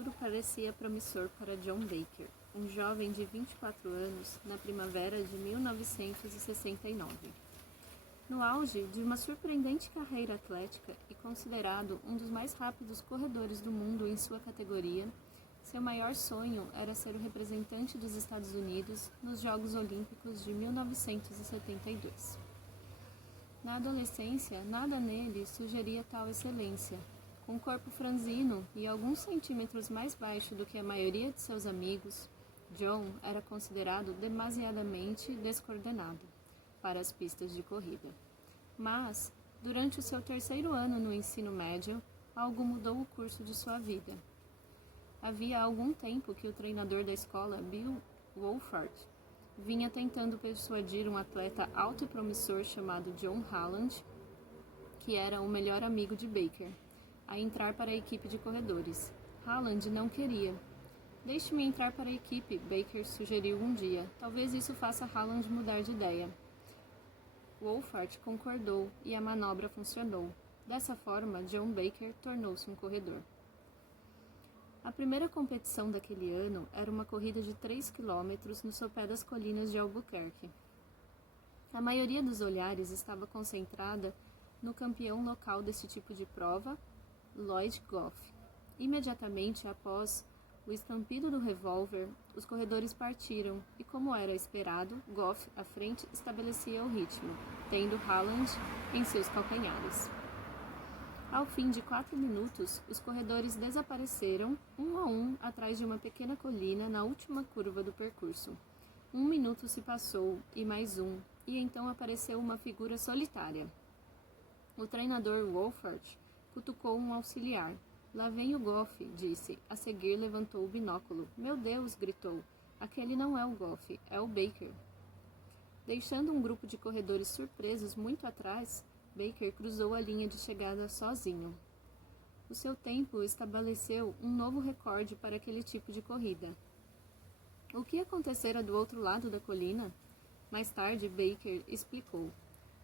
futuro parecia promissor para John Baker, um jovem de 24 anos, na primavera de 1969. No auge de uma surpreendente carreira atlética e considerado um dos mais rápidos corredores do mundo em sua categoria, seu maior sonho era ser o representante dos Estados Unidos nos Jogos Olímpicos de 1972. Na adolescência, nada nele sugeria tal excelência. Com um corpo franzino e alguns centímetros mais baixo do que a maioria de seus amigos, John era considerado demasiadamente descoordenado para as pistas de corrida. Mas, durante o seu terceiro ano no ensino médio, algo mudou o curso de sua vida. Havia algum tempo que o treinador da escola, Bill Wohlford, vinha tentando persuadir um atleta alto e promissor chamado John Holland, que era o melhor amigo de Baker, a entrar para a equipe de corredores. Holland não queria. Deixe-me entrar para a equipe, Baker sugeriu um dia. Talvez isso faça Holland mudar de ideia. Wohlford concordou e a manobra funcionou. Dessa forma, John Baker tornou-se um corredor. A primeira competição daquele ano era uma corrida de 3 quilômetros no sopé das colinas de Albuquerque. A maioria dos olhares estava concentrada no campeão local desse tipo de prova, Lloyd Goff. Imediatamente após o estampido do revólver, os corredores partiram e, como era esperado, Goff, à frente, estabelecia o ritmo, tendo Holland em seus calcanhares. Ao fim de 4 minutos, os corredores desapareceram, um a um, atrás de uma pequena colina na última curva do percurso. 1 minuto se passou, e mais um, e então apareceu uma figura solitária. O treinador Wohlford cutucou um auxiliar. Lá vem o Goff, disse. A seguir levantou o binóculo. Meu Deus, gritou. Aquele não é o Goff, é o Baker. Deixando um grupo de corredores surpresos muito atrás, Baker cruzou a linha de chegada sozinho. O seu tempo estabeleceu um novo recorde para aquele tipo de corrida. O que acontecera do outro lado da colina? Mais tarde, Baker explicou.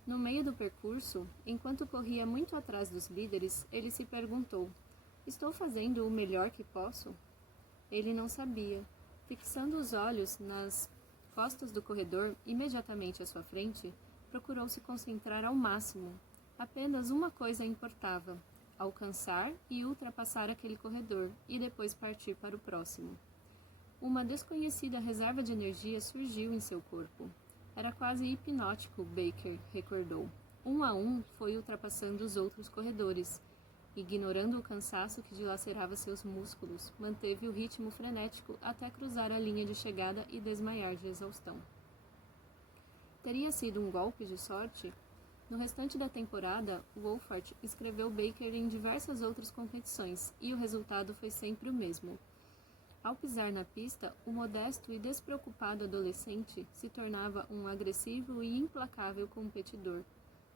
No meio do percurso, enquanto corria muito atrás dos líderes, ele se perguntou: estou fazendo o melhor que posso? Ele não sabia. Fixando os olhos nas costas do corredor, imediatamente à sua frente, procurou se concentrar ao máximo. Apenas uma coisa importava: alcançar e ultrapassar aquele corredor e depois partir para o próximo. Uma desconhecida reserva de energia surgiu em seu corpo. Era quase hipnótico, Baker recordou. Um a um foi ultrapassando os outros corredores. Ignorando o cansaço que dilacerava seus músculos, manteve o ritmo frenético até cruzar a linha de chegada e desmaiar de exaustão. Teria sido um golpe de sorte? No restante da temporada, Wohlford escreveu Baker em diversas outras competições, e o resultado foi sempre o mesmo. Ao pisar na pista, o modesto e despreocupado adolescente se tornava um agressivo e implacável competidor,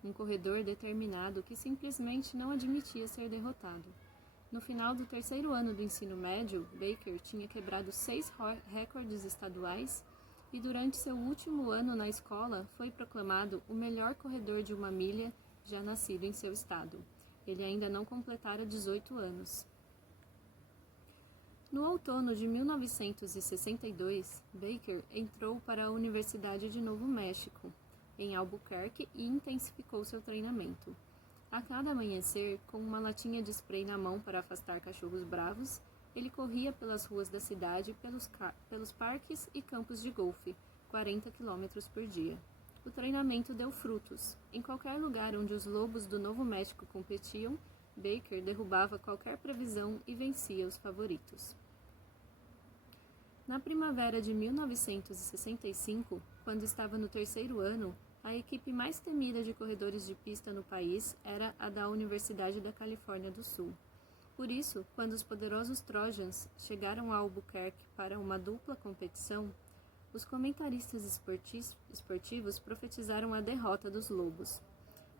um corredor determinado que simplesmente não admitia ser derrotado. No final do terceiro ano do ensino médio, Baker tinha quebrado 6 recordes estaduais e durante seu último ano na escola foi proclamado o melhor corredor de 1 milha já nascido em seu estado. Ele ainda não completara 18 anos. No outono de 1962, Baker entrou para a Universidade de Novo México, em Albuquerque, e intensificou seu treinamento. A cada amanhecer, com uma latinha de spray na mão para afastar cachorros bravos, ele corria pelas ruas da cidade, pelos parques e campos de golfe, 40 km por dia. O treinamento deu frutos. Em qualquer lugar onde os lobos do Novo México competiam, Baker derrubava qualquer previsão e vencia os favoritos. Na primavera de 1965, quando estava no terceiro ano, a equipe mais temida de corredores de pista no país era a da Universidade da Califórnia do Sul. Por isso, quando os poderosos Trojans chegaram a Albuquerque para uma dupla competição, os comentaristas esportivos profetizaram a derrota dos Lobos.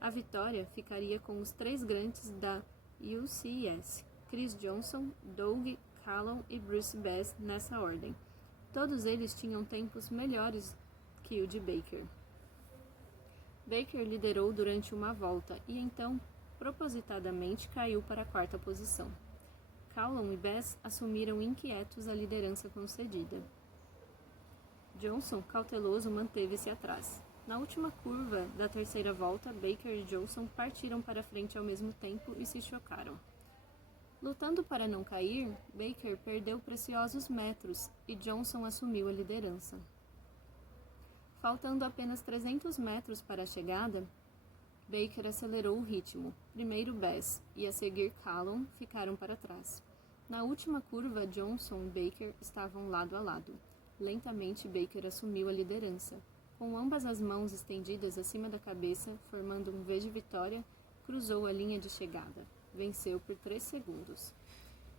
A vitória ficaria com os 3 grandes da UCS, Chris Johnson, Doug Callon e Bruce Bass nessa ordem. Todos eles tinham tempos melhores que o de Baker. Baker liderou durante uma volta e então, propositadamente, caiu para a 4ª posição. Callum e Bess assumiram inquietos a liderança concedida. Johnson, cauteloso, manteve-se atrás. Na última curva da terceira volta, Baker e Johnson partiram para frente ao mesmo tempo e se chocaram. Lutando para não cair, Baker perdeu preciosos metros e Johnson assumiu a liderança. Faltando apenas 300 metros para a chegada, Baker acelerou o ritmo. Primeiro Bess e a seguir Callum ficaram para trás. Na última curva, Johnson e Baker estavam lado a lado. Lentamente, Baker assumiu a liderança. Com ambas as mãos estendidas acima da cabeça, formando um V de vitória, cruzou a linha de chegada. Venceu por 3 segundos.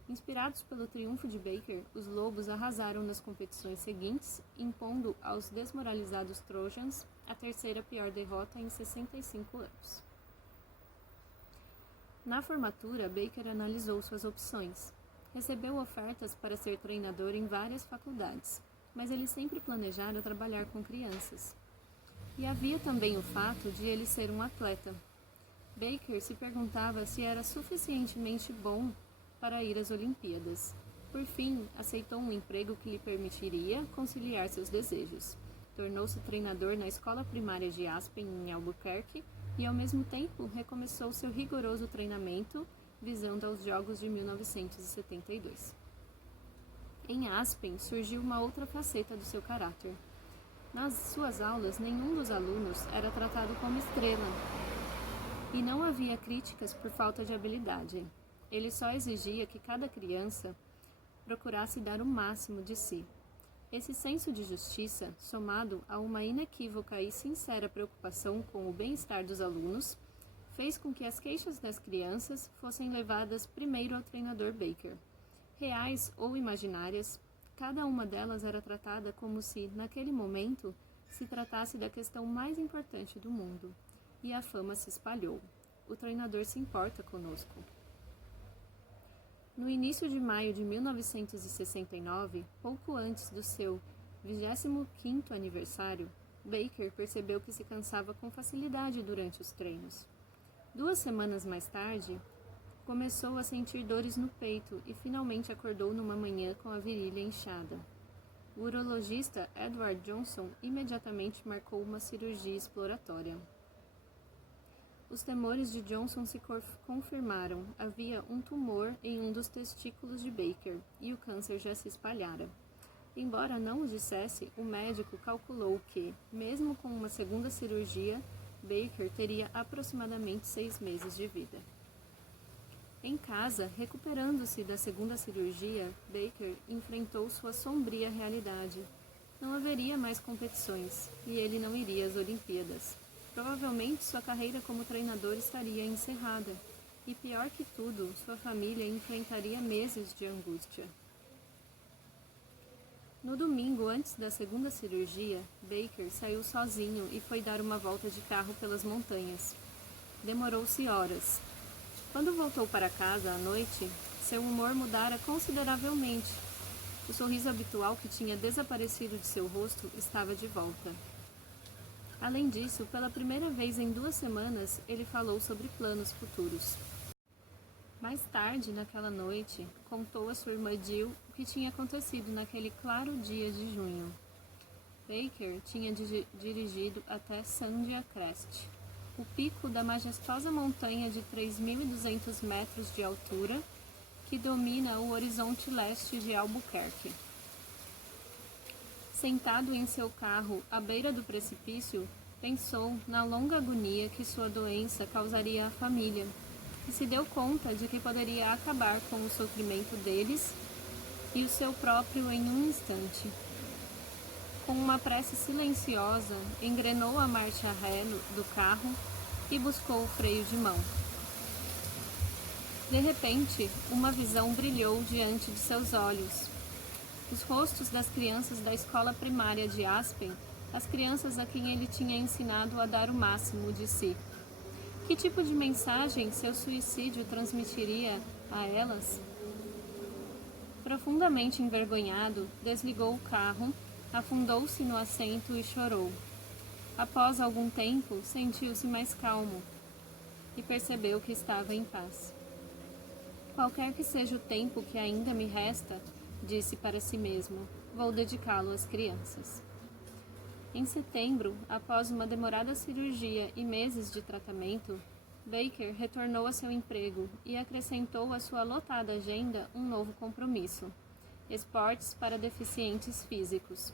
Inspirados pelo triunfo de Baker, os Lobos arrasaram nas competições seguintes, impondo aos desmoralizados Trojans a terceira pior derrota em 65 anos. Na formatura, Baker analisou suas opções. Recebeu ofertas para ser treinador em várias faculdades, mas ele sempre planejara trabalhar com crianças. E havia também o fato de ele ser um atleta. Baker se perguntava se era suficientemente bom para ir às Olimpíadas. Por fim, aceitou um emprego que lhe permitiria conciliar seus desejos. Tornou-se treinador na escola primária de Aspen, em Albuquerque, e ao mesmo tempo recomeçou seu rigoroso treinamento visando aos Jogos de 1972. Em Aspen surgiu uma outra faceta do seu caráter. Nas suas aulas, nenhum dos alunos era tratado como estrela, e não havia críticas por falta de habilidade. Ele só exigia que cada criança procurasse dar o máximo de si. Esse senso de justiça, somado a uma inequívoca e sincera preocupação com o bem-estar dos alunos, fez com que as queixas das crianças fossem levadas primeiro ao treinador Baker. Reais ou imaginárias, cada uma delas era tratada como se, naquele momento, se tratasse da questão mais importante do mundo. E a fama se espalhou. O treinador se importa conosco. No início de maio de 1969, pouco antes do seu 25º aniversário, Baker percebeu que se cansava com facilidade durante os treinos. 2 semanas mais tarde, começou a sentir dores no peito e finalmente acordou numa manhã com a virilha inchada. O urologista Edward Johnson imediatamente marcou uma cirurgia exploratória. Os temores de Johnson se confirmaram. Havia um tumor em um dos testículos de Baker e o câncer já se espalhara. Embora não o dissesse, o médico calculou que, mesmo com uma segunda cirurgia, Baker teria aproximadamente 6 meses de vida. Em casa, recuperando-se da segunda cirurgia, Baker enfrentou sua sombria realidade. Não haveria mais competições, e ele não iria às Olimpíadas. Provavelmente sua carreira como treinador estaria encerrada, e pior que tudo, sua família enfrentaria meses de angústia. No domingo, antes da segunda cirurgia, Baker saiu sozinho e foi dar uma volta de carro pelas montanhas. Demorou-se horas. Quando voltou para casa à noite, seu humor mudara consideravelmente. O sorriso habitual que tinha desaparecido de seu rosto estava de volta. Além disso, pela primeira vez em 2 semanas, ele falou sobre planos futuros. Mais tarde, naquela noite, contou a sua irmã Jill o que tinha acontecido naquele claro dia de junho. Baker tinha dirigido até Sandia Crest, o pico da majestosa montanha de 3.200 metros de altura que domina o horizonte leste de Albuquerque. Sentado em seu carro à beira do precipício, pensou na longa agonia que sua doença causaria à família e se deu conta de que poderia acabar com o sofrimento deles e o seu próprio em um instante. Com uma prece silenciosa, engrenou a marcha ré do carro e buscou o freio de mão. De repente, uma visão brilhou diante de seus olhos. Os rostos das crianças da escola primária de Aspen, as crianças a quem ele tinha ensinado a dar o máximo de si. Que tipo de mensagem seu suicídio transmitiria a elas? Profundamente envergonhado, desligou o carro, afundou-se no assento e chorou. Após algum tempo, sentiu-se mais calmo e percebeu que estava em paz. Qualquer que seja o tempo que ainda me resta, disse para si mesmo, vou dedicá-lo às crianças. Em setembro, após uma demorada cirurgia e meses de tratamento, Baker retornou a seu emprego e acrescentou à sua lotada agenda um novo compromisso: esportes para deficientes físicos.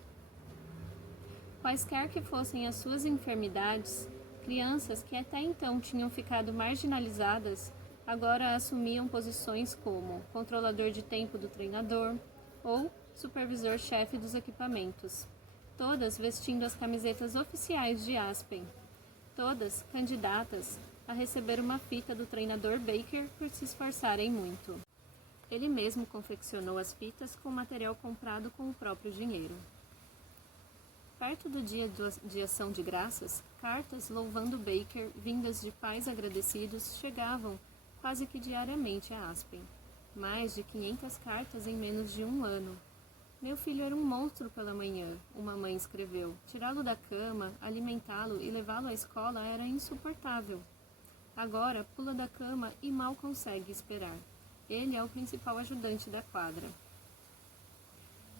Quaisquer que fossem as suas enfermidades, crianças que até então tinham ficado marginalizadas agora assumiam posições como controlador de tempo do treinador ou supervisor-chefe dos equipamentos, todas vestindo as camisetas oficiais de Aspen, todas candidatas a receber uma fita do treinador Baker por se esforçarem muito. Ele mesmo confeccionou as fitas com material comprado com o próprio dinheiro. Perto do dia de ação de graças, cartas louvando Baker, vindas de pais agradecidos, chegavam quase que diariamente a Aspen. Mais de 500 cartas em menos de um ano. Meu filho era um monstro pela manhã, uma mãe escreveu. Tirá-lo da cama, alimentá-lo e levá-lo à escola era insuportável. Agora pula da cama e mal consegue esperar. Ele é o principal ajudante da quadra.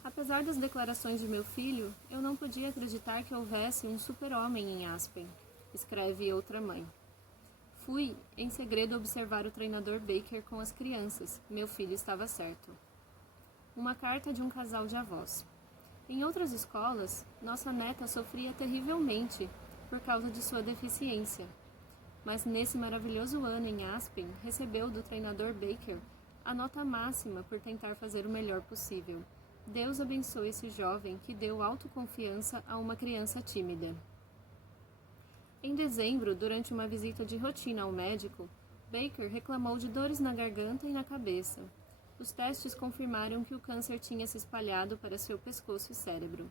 Apesar das declarações de meu filho, eu não podia acreditar que houvesse um super-homem em Aspen, escreve outra mãe. Fui, em segredo, observar o treinador Baker com as crianças. Meu filho estava certo. Uma carta de um casal de avós. Em outras escolas, nossa neta sofria terrivelmente por causa de sua deficiência. Mas nesse maravilhoso ano em Aspen, recebeu do treinador Baker a nota máxima por tentar fazer o melhor possível. Deus abençoe esse jovem que deu autoconfiança a uma criança tímida. Em dezembro, durante uma visita de rotina ao médico, Baker reclamou de dores na garganta e na cabeça. Os testes confirmaram que o câncer tinha se espalhado para seu pescoço e cérebro.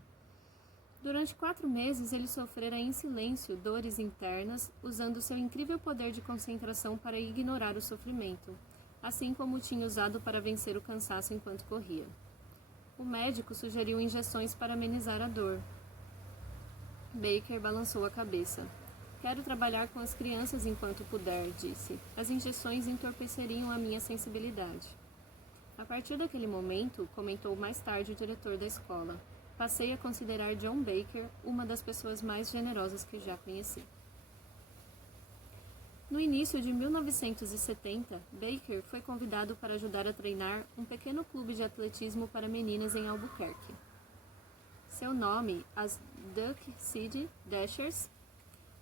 Durante 4 meses, ele sofrera em silêncio dores internas, usando seu incrível poder de concentração para ignorar o sofrimento, assim como tinha usado para vencer o cansaço enquanto corria. O médico sugeriu injeções para amenizar a dor. Baker balançou a cabeça. Quero trabalhar com as crianças enquanto puder, disse. As injeções entorpeceriam a minha sensibilidade. A partir daquele momento, comentou mais tarde o diretor da escola, passei a considerar John Baker uma das pessoas mais generosas que já conheci. No início de 1970, Baker foi convidado para ajudar a treinar um pequeno clube de atletismo para meninas em Albuquerque. Seu nome, as Duck City Dashers,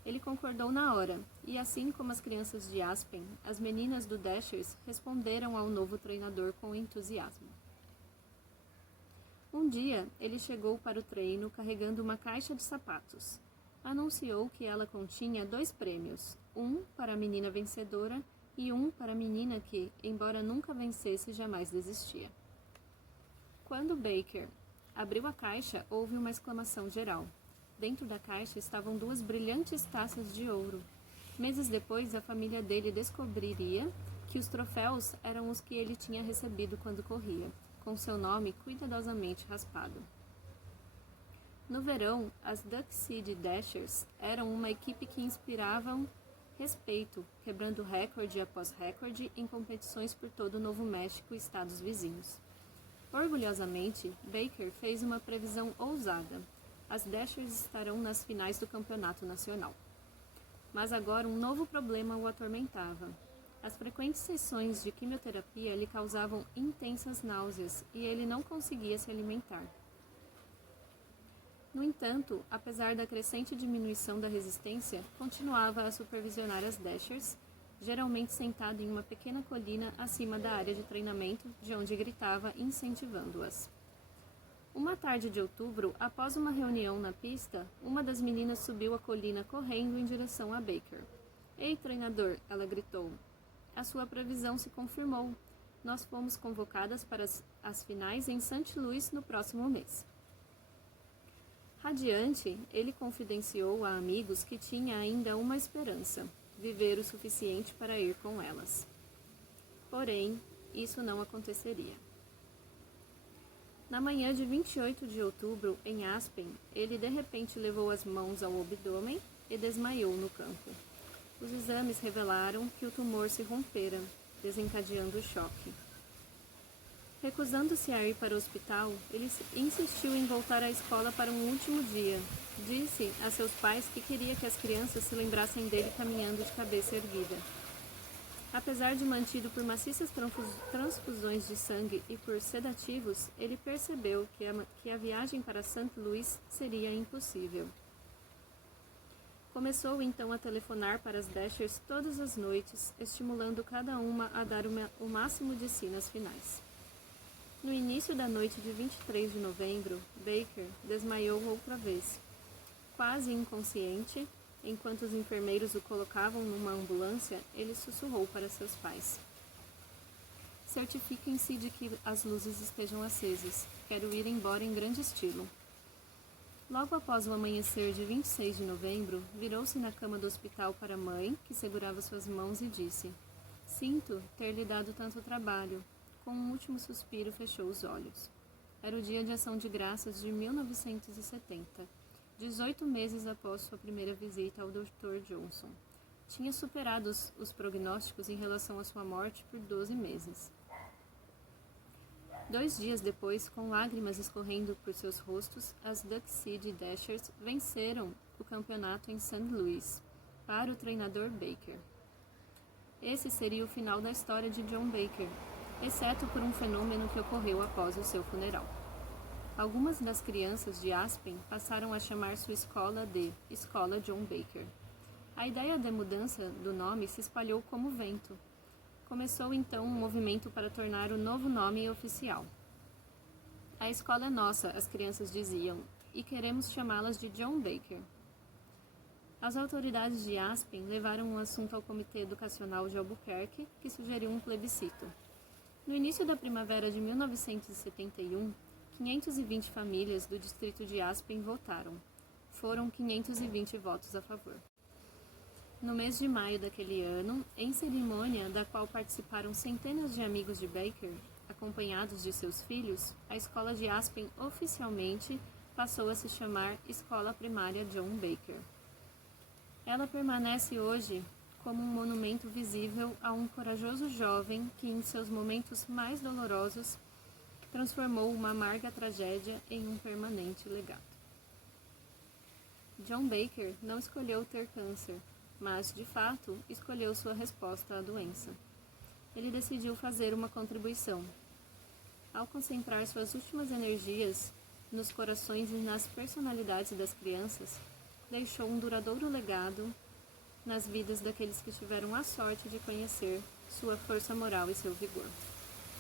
ele concordou na hora, e assim como as crianças de Aspen, as meninas do Dashers responderam ao novo treinador com entusiasmo. Um dia, ele chegou para o treino carregando uma caixa de sapatos. Anunciou que ela continha 2 prêmios, um para a menina vencedora e um para a menina que, embora nunca vencesse, jamais desistia. Quando Baker abriu a caixa, houve uma exclamação geral. Dentro da caixa estavam 2 brilhantes taças de ouro. Meses depois, a família dele descobriria que os troféus eram os que ele tinha recebido quando corria, com seu nome cuidadosamente raspado. No verão, as Duck City Dashers eram uma equipe que inspiravam respeito, quebrando recorde após recorde em competições por todo o Novo México e estados vizinhos. Orgulhosamente, Baker fez uma previsão ousada. As Dashers estarão nas finais do campeonato nacional. Mas agora um novo problema o atormentava. As frequentes sessões de quimioterapia lhe causavam intensas náuseas e ele não conseguia se alimentar. No entanto, apesar da crescente diminuição da resistência, continuava a supervisionar as Dashers, geralmente sentado em uma pequena colina acima da área de treinamento, de onde gritava, incentivando-as. Uma tarde de outubro, após uma reunião na pista, uma das meninas subiu a colina correndo em direção a Baker. Ei, treinador, ela gritou. A sua previsão se confirmou. Nós fomos convocadas para as finais em St. Louis no próximo mês. Radiante, ele confidenciou a amigos que tinha ainda uma esperança, viver o suficiente para ir com elas. Porém, isso não aconteceria. Na manhã de 28 de outubro, em Aspen, ele de repente levou as mãos ao abdômen e desmaiou no campo. Os exames revelaram que o tumor se rompera. desencadeando o choque. Recusando-se a ir para o hospital, ele insistiu em voltar à escola para um último dia. Disse a seus pais que queria que as crianças se lembrassem dele caminhando de cabeça erguida. Apesar de mantido por maciças transfusões de sangue e por sedativos, ele percebeu que a viagem para St. Louis seria impossível. Começou então a telefonar para as Dashers todas as noites, estimulando cada uma a dar o máximo de si nas finais. No início da noite de 23 de novembro, Baker desmaiou outra vez. Quase inconsciente, enquanto os enfermeiros o colocavam numa ambulância, ele sussurrou para seus pais: "Certifiquem-se de que as luzes estejam acesas. Quero ir embora em grande estilo." Logo após o amanhecer de 26 de novembro, virou-se na cama do hospital para a mãe, que segurava suas mãos, e disse: "Sinto ter lhe dado tanto trabalho." Com um último suspiro, fechou os olhos. Era o dia de ação de graças de 1970, 18 meses após sua primeira visita ao Dr. Johnson. Tinha superado os prognósticos em relação à sua morte por 12 meses. 2 dias depois, com lágrimas escorrendo por seus rostos, as Duck Seed Dashers venceram o campeonato em St. Louis, para o treinador Baker. Esse seria o final da história de John Baker, exceto por um fenômeno que ocorreu após o seu funeral. Algumas das crianças de Aspen passaram a chamar sua escola de Escola John Baker. A ideia da mudança do nome se espalhou como vento. Começou então um movimento para tornar o novo nome oficial. "A escola é nossa", as crianças diziam, "e queremos chamá-las de John Baker." As autoridades de Aspen levaram o assunto ao Comitê Educacional de Albuquerque, que sugeriu um plebiscito. No início da primavera de 1971, 520 famílias do distrito de Aspen votaram. Foram 520 votos a favor. No mês de maio daquele ano, em cerimônia da qual participaram centenas de amigos de Baker, acompanhados de seus filhos, a escola de Aspen oficialmente passou a se chamar Escola Primária John Baker. Ela permanece hoje como um monumento visível a um corajoso jovem que, em seus momentos mais dolorosos, transformou uma amarga tragédia em um permanente legado. John Baker não escolheu ter câncer, mas, de fato, escolheu sua resposta à doença. Ele decidiu fazer uma contribuição. Ao concentrar suas últimas energias nos corações e nas personalidades das crianças, deixou um duradouro legado nas vidas daqueles que tiveram a sorte de conhecer sua força moral e seu vigor.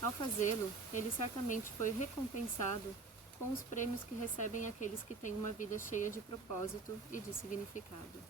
Ao fazê-lo, ele certamente foi recompensado com os prêmios que recebem aqueles que têm uma vida cheia de propósito e de significado.